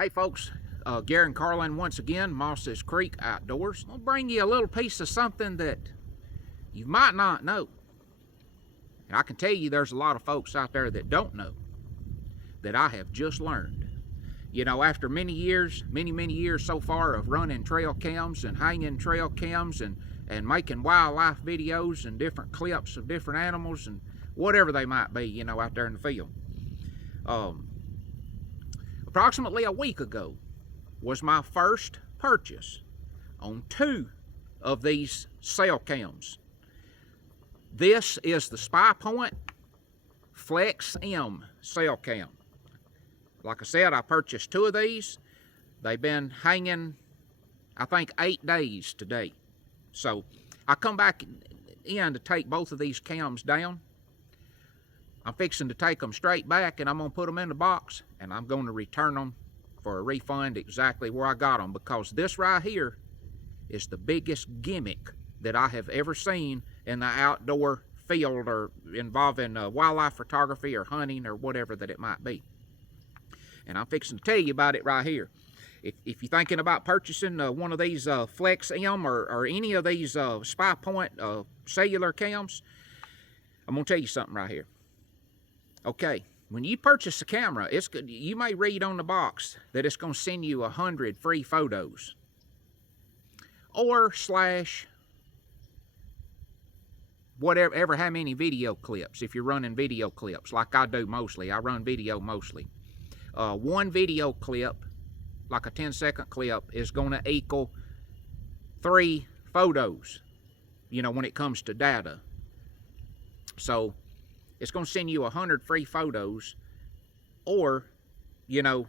Hey folks, Gary and Carlin once again, Moss's Creek Outdoors. I'll bring you a little piece of something that you might not know. And I can tell you there's a lot of folks out there that don't know that I have just learned. You know, after many years so far of running trail cams and hanging trail cams and making wildlife videos and different clips of different animals and whatever they might be, you know, out there in the field. Approximately a week ago was my first purchase on 2 of these cell cams. This is the SPYPOINT Flex M cell cam. Like I said, I purchased 2 of these. They've been hanging, I think, 8 days today. So I come back in to take both of these cams down. I'm fixing to take them straight back, and I'm going to put them in the box, and I'm going to return them for a refund exactly where I got them, because this right here is the biggest gimmick that I have ever seen in the outdoor field or involving wildlife photography or hunting or whatever that it might be. And I'm fixing to tell you about it right here. If you're thinking about purchasing one of these Flex M or any of these SPYPOINT cellular cams, I'm going to tell you something right here. Okay, when you purchase a camera, you may read on the box that it's going to send you 100 free photos. Or whatever, how many video clips, if you're running video clips, like I do mostly. I run video mostly. One video clip, like a 10-second clip, is going to equal 3 photos, you know, when it comes to data. So it's going to send you 100 free photos, or, you know,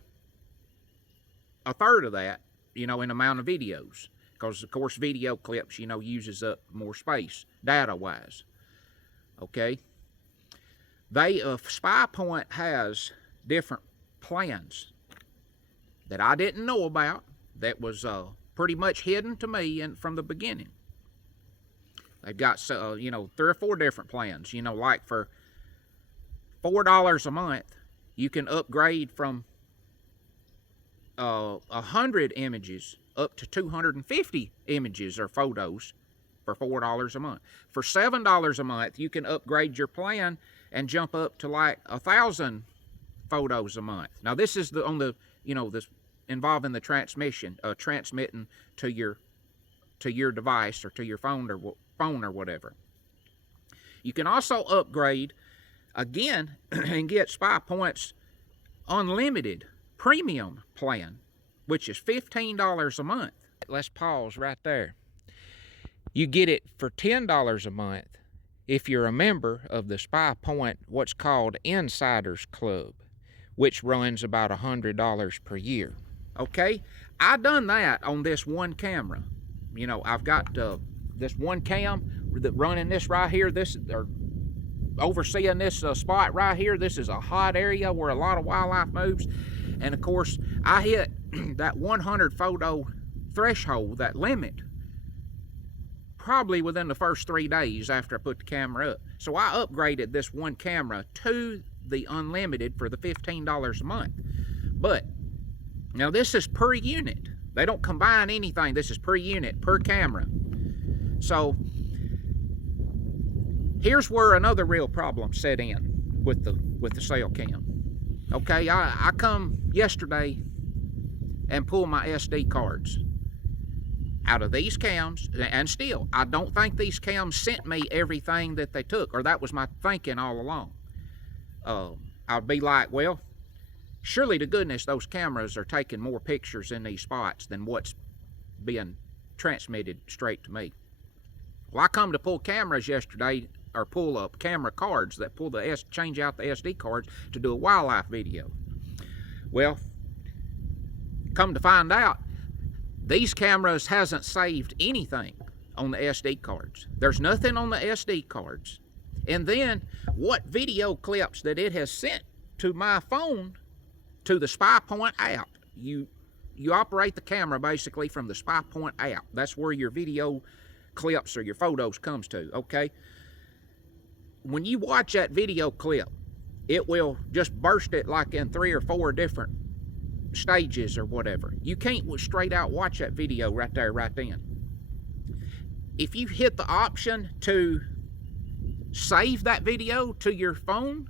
a third of that, you know, in amount of videos. Because, of course, video clips, you know, uses up more space, data-wise. Okay? SPYPOINT has different plans that I didn't know about, that was pretty much hidden to me from the beginning. They've got, you know, 3 or 4 different plans. You know, like for $4 a month, you can upgrade from 100 images up to 250 images or photos for $4 a month. For $7 a month, you can upgrade your plan and jump up to like 1,000 photos a month. Now this is on the, you know, this involving the transmitting to your device or to your phone or whatever. You can also upgrade again and get SPYPOINT's unlimited premium plan, which is $15 a month. Let's pause right there. You get it for $10 a month if you're a member of the SPYPOINT, what's called Insiders Club, which runs about $100 per year. Okay, I done that on this one camera. You know, I've got this one cam that running this right here. Overseeing this spot right here. This is a hot area where a lot of wildlife moves, and of course I hit that 100 photo threshold, that limit, probably within the first 3 days after I put the camera up. So I upgraded this one camera to the unlimited for the $15 a month. But now this is per unit. They don't combine anything. This is per unit, per camera. So here's where another real problem set in with the cell cam. Okay, I come yesterday and pull my SD cards out of these cams, and still, I don't think these cams sent me everything that they took, or that was my thinking all along. I'd be like, well, surely to goodness those cameras are taking more pictures in these spots than what's being transmitted straight to me. Well, I come to pull cameras yesterday, or pull up camera cards that change out the SD cards to do a wildlife video. Well, come to find out, these cameras hasn't saved anything on the SD cards. There's nothing on the SD cards. And then what video clips that it has sent to my phone, to the SPYPOINT app. You operate the camera basically from the SPYPOINT app. That's where your video clips or your photos comes to, okay? When you watch that video clip, it will just burst it like in 3 or 4 different stages or whatever. You can't straight out watch that video right there, right then. If you hit the option to save that video to your phone,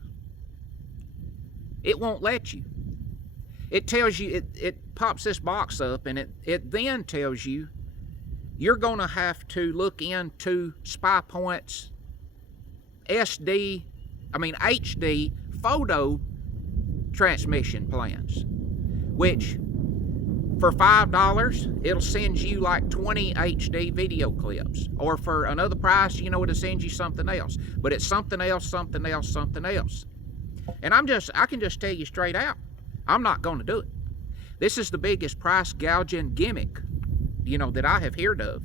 it won't let you. It tells you, it pops this box up, and it then tells you you're going to have to look into SPYPOINT's HD photo transmission plans, which for $5 it'll send you like 20 HD video clips, or for another price, you know, it'll send you something else. But it's something else, something else, something else. And I can just tell you straight out, I'm not going to do it. This is the biggest price gouging gimmick, you know, that I have heard of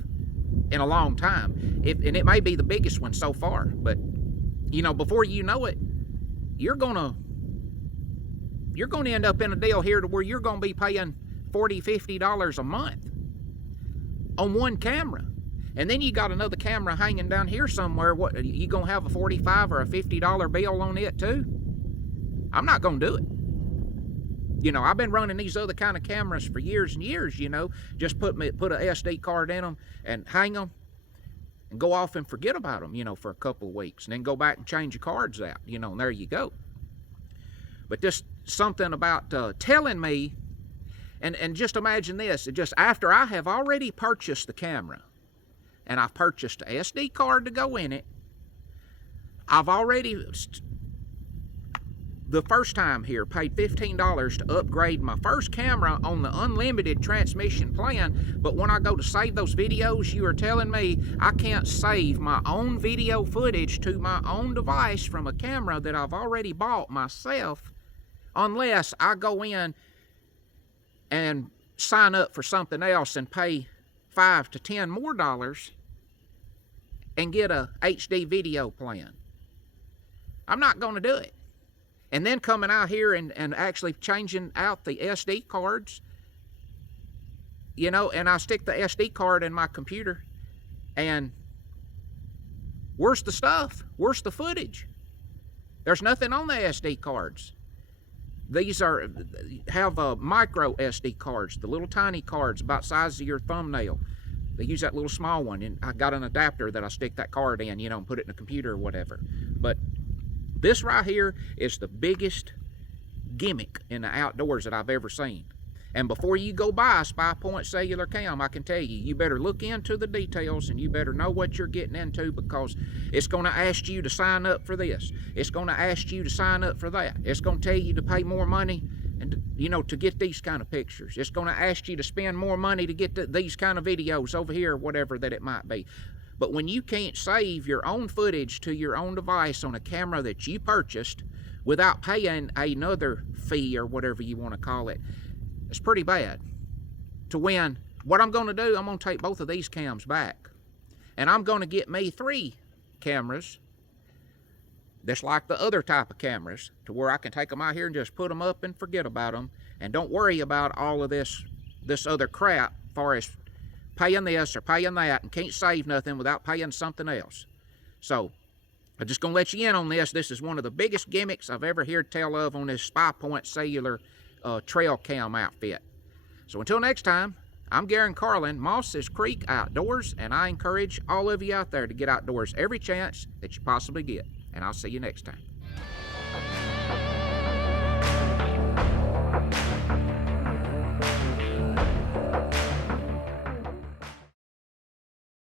in a long time. And it may be the biggest one so far, but you know, before you know it, you're gonna end up in a deal here to where you're gonna be paying $40, $50 a month on one camera. And then you got another camera hanging down here somewhere. What, you gonna have a $45 or a $50 bill on it too? I'm not gonna do it. You know, I've been running these other kind of cameras for years and years, you know, just put a SD card in them and hang them and go off and forget about them, you know, for a couple of weeks, and then go back and change your cards out, you know, and there you go. But just something about telling me, and just imagine this, just after I have already purchased the camera, and I've purchased an SD card to go in it, I've already, the first time here, paid $15 to upgrade my first camera on the unlimited transmission plan. But when I go to save those videos, you are telling me I can't save my own video footage to my own device from a camera that I've already bought myself, unless I go in and sign up for something else and pay $5 to $10 more and get a HD video plan. I'm not going to do it. And then coming out here and actually changing out the SD cards, you know, and I stick the SD card in my computer, and where's the stuff? Where's the footage? There's nothing on the SD cards. These have micro SD cards, the little tiny cards about the size of your thumbnail. They use that little small one, and I got an adapter that I stick that card in, you know, and put it in the computer or whatever. But this right here is the biggest gimmick in the outdoors that I've ever seen. And before you go buy a SPYPOINT cellular cam, I can tell you, you better look into the details, and you better know what you're getting into, because it's going to ask you to sign up for this. It's going to ask you to sign up for that. It's going to tell you to pay more money, and you know, to get these kind of pictures. It's going to ask you to spend more money to get these kind of videos over here, whatever that it might be. But when you can't save your own footage to your own device on a camera that you purchased without paying another fee or whatever you want to call it, it's pretty bad. To when, what I'm going to do, I'm going to take both of these cams back, and I'm going to get me 3 cameras that's like the other type of cameras, to where I can take them out here and just put them up and forget about them, and don't worry about all of this other crap as far as paying this or paying that, and can't save nothing without paying something else. So I'm just going to let you in on this. This is one of the biggest gimmicks I've ever heard tell of on this SPYPOINT cellular trail cam outfit. So until next time, I'm Garen Carlin, Moss's Creek Outdoors, and I encourage all of you out there to get outdoors every chance that you possibly get. And I'll see you next time.